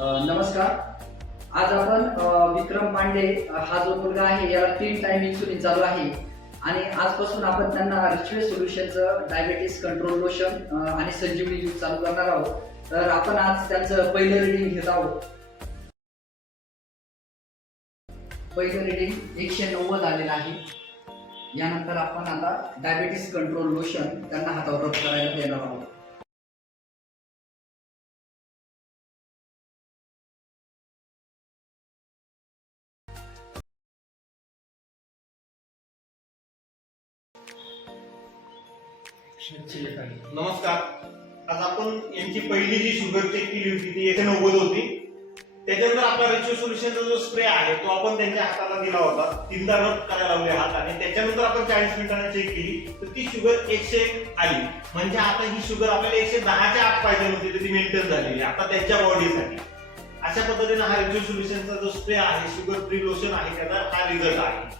नमस्कार. आज आपण विक्रम पांडे हा जो मुलगा आहे याला तीन टाइम इन्सुलिन चालू आहे. आणि आजपासून आपण त्यांना रिचवे सोल्युशनचं डायबेटीस कंट्रोल लोशन आणि संजीवनी ज्यूस चालू करणार आहोत. तर आपण आज त्यांचं पहिलं रिडिंग घेत आहोत. पहिलं रिडिंग एकशे नव्वद आलेलं आहे. यानंतर आपण आता डायबेटीस कंट्रोल लोशन त्यांना हातावर रब करायला देणार आहोत. नमस्कार. आज आपण यांची पहिली जी शुगर चेक केली होती ती एकशे नव्वद होती. त्याच्यानंतर आपला रिच्यू सोल्युशनचा जो स्प्रे आहे तो आपण त्यांच्या हाताला दिला होता. तीनदा रब करायला लावले हात. आणि त्याच्यानंतर आपण चाळीस मिनिटांना चेक केली तर ती शुगर एकशे आली. म्हणजे आता ही शुगर आपल्याला एकशे दहाच्या आत पाहिजे होती तर ती मेंटेन झालेली. आता त्यांच्या बॉडीसाठी अशा पद्धतीने हा रिच्यू सोल्युशनचा जो स्प्रे आहे शुगर फ्री लोशन आहे त्याचा हा रिझल्ट आहे.